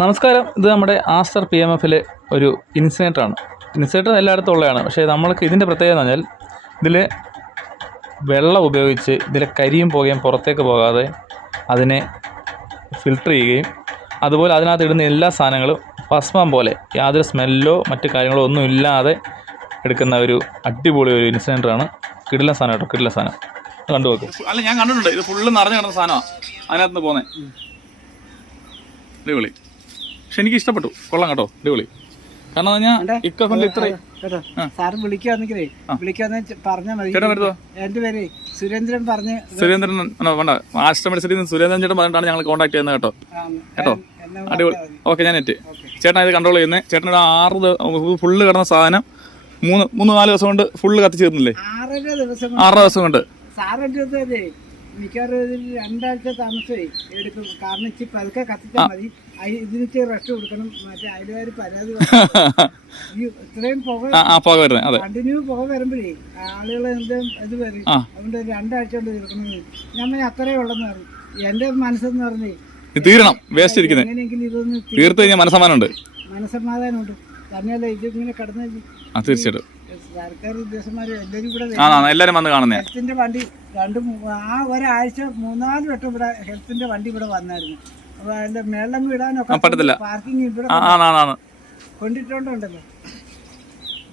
നമസ്കാരം. ഇത് നമ്മുടെ ആസ്റ്റർ പി എം എഫിലെ ഒരു ഇൻസിനേറ്ററാണ് ഇൻസിനേറ്റർ എല്ലായിടത്തും ഉള്ളതാണ് പക്ഷേ നമ്മൾക്ക് ഇതിന്റെ പ്രത്യേകത എന്ന് പറഞ്ഞാൽ ഇതിൽ വെള്ളം ഉപയോഗിച്ച് ഇതിലെ കരിയും പുകയും പുറത്തേക്ക് പോകാതെ അതിനെ ഫിൽട്ടർ ചെയ്യുകയും അതുപോലെ അതിനകത്ത് ഇടുന്ന എല്ലാ സാധനങ്ങളും ഭസ്മം പോലെ യാതൊരു സ്മെല്ലോ മറ്റു കാര്യങ്ങളോ ഒന്നും ഇല്ലാതെ എടുക്കുന്ന ഒരു അടിപൊളി ഒരു ഇൻസിനേറ്ററാണ് കിടില സാധനം കേട്ടോ കിടില സാധനം. കണ്ടു നോക്ക്. അല്ല ഞാൻ കണ്ടിട്ടുണ്ട്. ഇത് ഫുള്ള് നിറഞ്ഞു കിടന്ന സാധനമാണ് അതിനകത്ത് നിന്ന് പോകുന്നത് അടിപൊളി. പക്ഷെ എനിക്ക് ഇഷ്ടപ്പെട്ടു. കൊള്ളാം കേട്ടോ. അടിപൊളി. കാരണം പറഞ്ഞാൽ ഇത്രയും. സാറ് വിളിക്കുവാന്നെങ്കിലേ പറഞ്ഞാൽ മതി. എന്റെ പേര്. സുരേന്ദ്രൻ പറഞ്ഞ് സുരേന്ദ്രൻ വേണ്ട. നിന്ന് സുരേന്ദ്രൻ ചേട്ടൻ പറഞ്ഞിട്ടാണ് ഞങ്ങൾ കോൺടാക്ട് ചെയ്യുന്നത് കേട്ടോ. കേട്ടോ? അടിപൊളി. ഓക്കെ ഞാൻ എറ്റ് ചേട്ടൻ ഇത് കൺട്രോൾ ചെയ്യുന്നത് ചേട്ടൻ ആറ് ഫുള്ള് കിടന്ന സാധനം മൂന്ന് മൂന്ന് നാല് ദിവസം കൊണ്ട് ഫുള്ള് കത്തിച്ച് തീർന്നില്ലേ? ആറര ദിവസം കൊണ്ട്. മിക്കവാറും ഇതിൽ രണ്ടാഴ്ച താമസമായി എടുക്കും. കാരണം ഇച്ചിരി പതുക്കെ കത്തിച്ചാൽ മതി. ഇതിനിച്ച് റെസ്റ്റ് കൊടുക്കണം. മറ്റേ അയലുകാർ പരാതി. ഈ ഇത്രയും പുക കണ്ടിന്യൂ പുക വരുമ്പോഴേ ആളുകൾ എന്തും ഇത് വരും. അതുകൊണ്ട് രണ്ടാഴ്ച കൊണ്ട് തീർക്കണമെന്ന്. ഞാൻ പറഞ്ഞു അത്രേ ഉള്ളെന്ന് പറഞ്ഞു. എന്റെ മനസ്സെന്ന് പറഞ്ഞേ. തീരണം. വേസ്റ്റ് ഇരിക്കുന്നത് തീർത്തു കഴിഞ്ഞാൽ മനസ്സമാനമുണ്ട്. മനസ്സമാധാനമുണ്ട്. തന്നെയല്ല ഇതിങ്ങനെ കടന്നു തീർച്ചയായിട്ടും. സർക്കാർ ഉദ്യോഗസ്ഥന്മാർ എല്ലാവരും ഇവിടെ എല്ലാവരും വന്ന് കാണുന്നേ. വണ്ടി രണ്ട് ആ ഒരാഴ്ച മൂന്നാൽ വട്ടം ഇവിടെ ഹെൽത്തിന്റെ വണ്ടി ഇവിടെ വന്നായിരുന്നു. അപ്പൊ അതിന്റെ മേളം വിടാനൊക്കെ പറ്റത്തില്ല. പാർക്കിംഗ് ഇവിടെ കൊണ്ടിട്ടുണ്ടല്ലോ.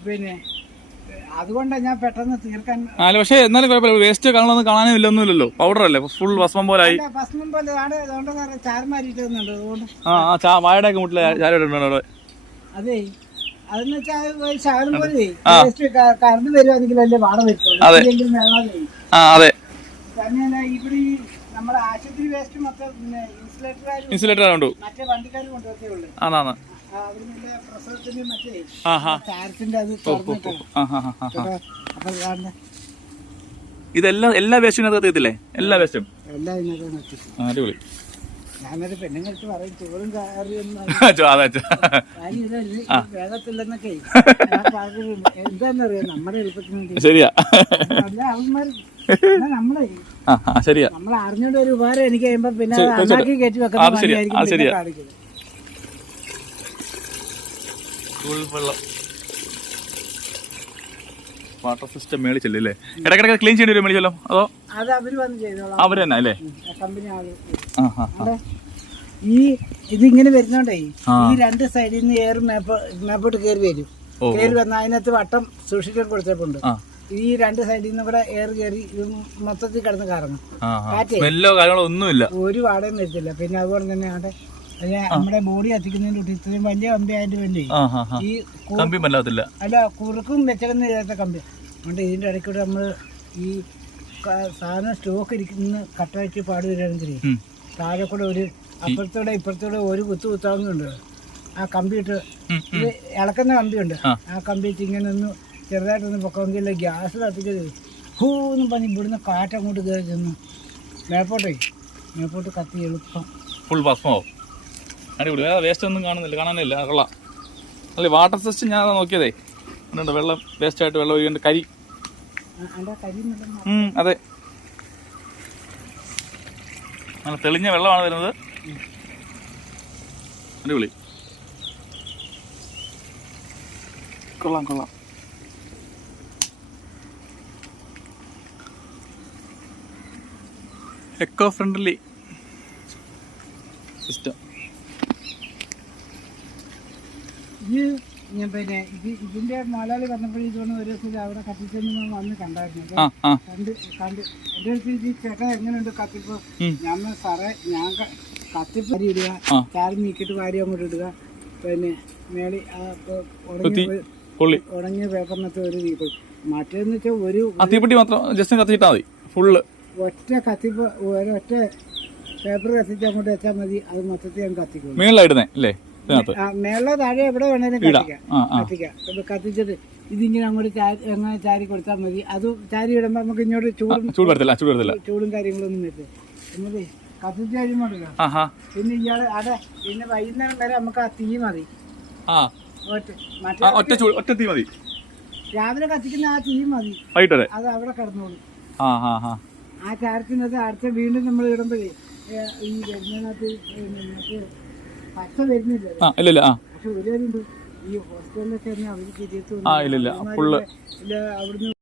പിന്നെ അതുകൊണ്ടാണ് ഞാൻ പെട്ടെന്ന് തീർക്കാൻ അല്ല പക്ഷേ എന്നാലും കുഴപ്പമില്ല. വേസ്റ്റ് കാണാനും ഇല്ല ഒന്നുമില്ലല്ലോ. പൗഡർ അല്ലേ? ഫുൾ ഭസ്മം പോലെ ആയി. ഭസ്മം പോലെ. ആണ് അതുകൊണ്ട് അതുകൊണ്ട് ആ ആ വാഴയുടെ ഒക്കെ അതെ. അതെന്ന് വെച്ചാൽ ശകലം പോലെ വേസ്റ്റ് കറണ്ട് വരുവാണെങ്കിൽ അല്ലേ വാട. വരുത്തുള്ളൂ. ആ അതെ. ഇൻസുലേറ്റർ ഉള്ളു. ആണാണ് ഇതെല്ലാം എല്ലാ വേസ്റ്റും അത് എത്തിയില്ലേ എല്ലാ വേസ്റ്റും? അടിപൊളി. പെണ്ണുങ്ങൾക്ക് പറയും ചോറും വേഗത്തില്ലെന്നൊക്കെ. നമ്മുടെ എളുപ്പത്തിന് ശരിയാ. അവന്മാർ ആ ശരിയാ. നമ്മൾ അറിഞ്ഞോണ്ട് ഒരു ഉപകാരം എനിക്ക് കഴിയുമ്പോ പിന്നെ കയറ്റി വെള്ളം വാട്ടർ സിസ്റ്റം മേളിച്ചല്ലേ അല്ലേ? ഇടയ്ക്കിടയ്ക്ക് ക്ലീൻ ചെയ്യേണ്ടി വരും മേളിച്ചല്ലോ. അതോ? അത് അവർ വന്ന് ചെയ്തോളാം. അവർ തന്നെ അല്ലേ? ഈ ഇതിങ്ങനെ വരുന്നോണ്ടേ ഈ രണ്ട് സൈഡിൽ നിന്ന് ഏറ് മേപ്പോട്ട് കയറി വരും. കയറി വന്ന അതിനകത്ത് വട്ടം സൂക്ഷിക്കാൻ കൊടുത്തിട്ടുണ്ട് ആ. ഈ രണ്ട് സൈഡിൽ നിന്ന് കൂടെ എയർ കയറി ഇത് മൊത്തത്തിൽ കിടന്ന് കറങ്ങും. കാറ്റേ. സ്മെല്ലോ കാര്യങ്ങളോ ഒന്നുമില്ല. ഒരു വാടകയും വരത്തില്ല. പിന്നെ അതുപോലെ തന്നെ അവിടെ നമ്മുടെ ബോഡി കത്തിക്കുന്നതിന്റെ കൂട്ടി ഇത്രയും വലിയ കമ്പി ആയിട്ട് വേണ്ടി ആ ആ ആ. ഈ കു- കമ്പി മല്ലാത്തില്ല അല്ല കുറുക്കും വെച്ചക്കുന്ന ഇല്ലാത്ത കമ്പി. അതുകൊണ്ട് ഇതിന്റെ ഇടയ്ക്കൂടെ നമ്മൾ ഈ ക- സാധനം സ്റ്റോക്ക് ഇരിക്കുന്ന കട്ട വെച്ച് പാട് വരികയാണെങ്കിൽ ഉം. താഴെ കൂടെ ഒരു അപ്പുറത്തൂടെ ഇപ്പുറത്തൂടെ ഒരു കുത്തു കുത്താവുന്നുണ്ട്. ആ കമ്പി ഇട്ട് ഉം, ഇത് ഇളക്കുന്ന കമ്പിയുണ്ട്. ആ. ആ കമ്പി വെച്ച് ഇങ്ങനെ ഒന്ന് ചെറുതായിട്ടൊന്ന് പൊക്കമെങ്കിൽ ഗ്യാസ് കത്തിച്ചത്. ഹൂ എന്ന് പറഞ്ഞ് ഇവിടുന്ന് കാറ്റ് അങ്ങോട്ട് കയറി ചെന്നു. മേപ്പോട്ടേ? മേപ്പോട്ട് കത്തി എളുപ്പം. ഫുൾ ഭസ്മാവും അടിപൊളി വേറെ വേസ്റ്റ് ഒന്നും കാണുന്നില്ല. കാണാനില്ല. കൊള്ളാം. അല്ലേ വാട്ടർ സിസ്റ്റം ഞാൻ നോക്കിയതേ. ഉണ്ട് വെള്ളം വേസ്റ്റ് ആയിട്ട് വെള്ളം ഒഴിക്കേണ്ട കരി. അതെ. നല്ല തെളിഞ്ഞ വെള്ളമാണ് വരുന്നത്. അടിപൊളി. കൊള്ളാം കൊള്ളാം. എക്കോ ഫ്രണ്ട്ലി സിസ്റ്റം ഞാൻ പിന്നെ ഇത് ഇതിന്റെ മലയാളി പറഞ്ഞപ്പോഴും ഇതുകൊണ്ട് ഒരു ദിവസം അവിടെ കത്തിച്ചെന്ന് വന്ന് കണ്ടായിരുന്നു. കണ്ട് കണ്ട്. എന്റെ അടുത്ത് ഇത് ചേട്ടാ എങ്ങനെയുണ്ട് കത്തിപ്പ്? ഞാൻ സാറേ ഞാൻ കത്തിപ്പ് വാരി ഇടുക ചാരം നീക്കിട്ട് നീക്കിയിട്ട് വാരി അങ്ങോട്ട് ഇടുക. പിന്നെ മേളി. ഉണങ്ങിയ പേപ്പറിനകത്ത് ഒരു തീപ്പ് മറ്റേന്ന് വെച്ചാൽ ഒരു തീപ്പെട്ടി മാത്രം ജസ്റ്റ് കത്തിച്ചിട്ടാ മതി. ഫുള്ള് ഒറ്റ കത്തി ഒരൊറ്റ പേപ്പർ കത്തിച്ച് അങ്ങോട്ട് വെച്ചാൽ മതി. അത് മൊത്തത്തിൽ ഞാൻ കത്തിക്കും മേളിലായിടുന്നേ? അല്ലേ? മേള താഴെ എവിടെ വേണേലും കത്തിക്കാം. കത്തിക്കാം. കത്തിച്ചിട്ട് ഇതിങ്ങനെ അങ്ങോട്ട് ചാരി എങ്ങനെ ചാരി കൊടുത്താൽ മതി. അത് ചാരി ഇടുമ്പോൾ നമുക്ക് ഇങ്ങോട്ട് ചൂടും ചൂട് കാര്യങ്ങളൊന്നും വരില്ല എന്നിട്ട് കത്തിച്ച് കഴിയുമ്പോഴല്ലോ ആഹാ. പിന്നെ ഇയാൾ അതെ പിന്നെ വൈകുന്നേരം വരെ നമുക്ക് ആ തീ മതി. ഒറ്റ തീ മതി. രാവിലെ കത്തിക്കുന്ന ആ തീ മതി. അത് അവിടെ കിടന്നോളും. ആ ചാരത്തിനകത്ത് അടുത്ത വീണ്ടും നമ്മൾ ഇടുമ്പോഴേ ഈ വരുന്നതിനകത്ത് പച്ച വരുന്നില്ല. ആ ഇല്ല ആ. പക്ഷെ ഒരു കാര്യമുണ്ട്. ഈ ഹോസ്റ്റലിലൊക്കെ അവർ തിരിച്ചു അവിടുന്ന്